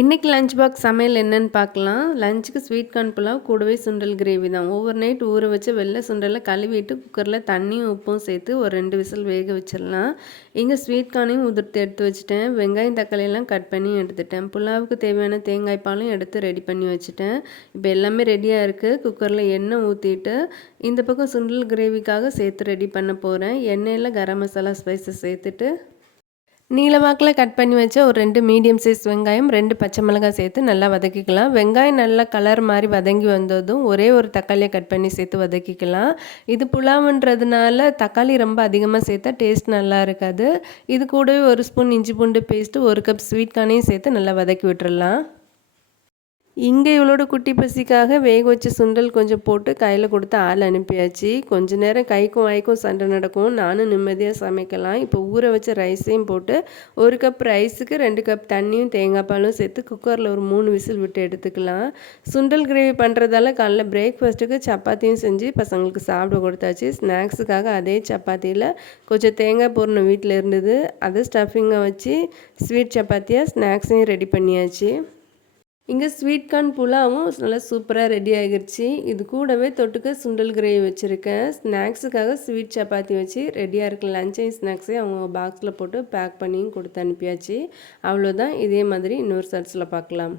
இன்றைக்கி lunch box சமையல் என்னென்னு பார்க்கலாம். லஞ்சுக்கு ஸ்வீட் கார்ன் புலாவ் கூடவே சுண்டல் கிரேவி தான். ஓவர் நைட் ஊற வச்சு வெள்ளை சுண்டலை கழுவிட்டு குக்கரில் தண்ணியும் உப்பும் சேர்த்து ஒரு 2 விசில் வேக வச்சிடலாம். இங்கே ஸ்வீட் கார்னையும் உதிர்த்து எடுத்து வச்சுட்டேன். வெங்காயம் தக்காளியெல்லாம் கட் பண்ணி எடுத்துட்டேன். புலாவுக்கு தேவையான தேங்காய் பாலும் எடுத்து ரெடி பண்ணி வச்சுட்டேன். இப்போ எல்லாமே ரெடியாக இருக்குது. குக்கரில் எண்ணெய் ஊற்றிட்டு இந்த பக்கம் சுண்டல் கிரேவிக்காக சேர்த்து ரெடி பண்ண போகிறேன். எண்ணெயில் கரம் மசாலா ஸ்பைசஸ் சேர்த்துட்டு நீளவாக்கில் கட் பண்ணி வச்ச ஒரு 2 மீடியம் சைஸ் வெங்காயம் 2 பச்சை மிளகாய் சேர்த்து நல்லா வதக்கிக்கலாம். வெங்காயம் நல்லா கலர் மாதிரி வதங்கி வந்ததும் ஒரே ஒரு தக்காளியை கட் பண்ணி சேர்த்து வதக்கிக்கலாம். இது புலாவுன்றதுனால தக்காளி ரொம்ப அதிகமாக சேர்த்தா டேஸ்ட் நல்லா இருக்காது. இது கூடவே ஒரு ஸ்பூன் இஞ்சி பூண்டு பேஸ்ட்டு 1 கப் ஸ்வீட் கார்னையும் சேர்த்து நல்லா வதக்கி விட்டுறலாம். இங்கே இவளோட குட்டி பசிக்காக வேக வச்ச சுண்டல் கொஞ்சம் போட்டு கையில் கொடுத்து ஆள் அனுப்பியாச்சு. கொஞ்ச நேரம் கைக்கும் வாய்க்கும் சண்டை நடக்கும். நானும் நிம்மதியாக சமைக்கலாம். இப்போ ஊற வச்ச ரைஸையும் போட்டு 1 கப் ரைஸுக்கு 2 கப் தண்ணியும் தேங்காய் பாலும் சேர்த்து குக்கரில் ஒரு 3 விசில் விட்டு எடுத்துக்கலாம். சுண்டல் கிரேவி பண்ணுறதால காலைல பிரேக்ஃபாஸ்ட்டுக்கு சப்பாத்தியும் செஞ்சு பசங்களுக்கு சாப்பிட கொடுத்தாச்சு. ஸ்நாக்ஸுக்காக அதே சப்பாத்தியில் கொஞ்சம் தேங்காய் பூரணம் வீட்டில் இருந்தது. அதை ஸ்டஃபிங்கை வச்சு ஸ்வீட் சப்பாத்தியாக ஸ்நாக்ஸையும் ரெடி பண்ணியாச்சு. இங்கே ஸ்வீட் கார்ன் புலாவும் நல்லா சூப்பராக ரெடி ஆகிருச்சு. இது கூடவே தொட்டுக்க சுண்டல் கிரேவி வச்சுருக்கேன். ஸ்நாக்ஸுக்காக ஸ்வீட் சப்பாத்தி வச்சு ரெடியாக இருக்க லஞ்சையும் ஸ்நாக்ஸையும் அவங்க பாக்ஸில் போட்டு பேக் பண்ணியும் கொடுத்து அனுப்பியாச்சு. அவ்வளோதான். இதே மாதிரி இன்னொரு சர்ச்சில் பார்க்கலாம்.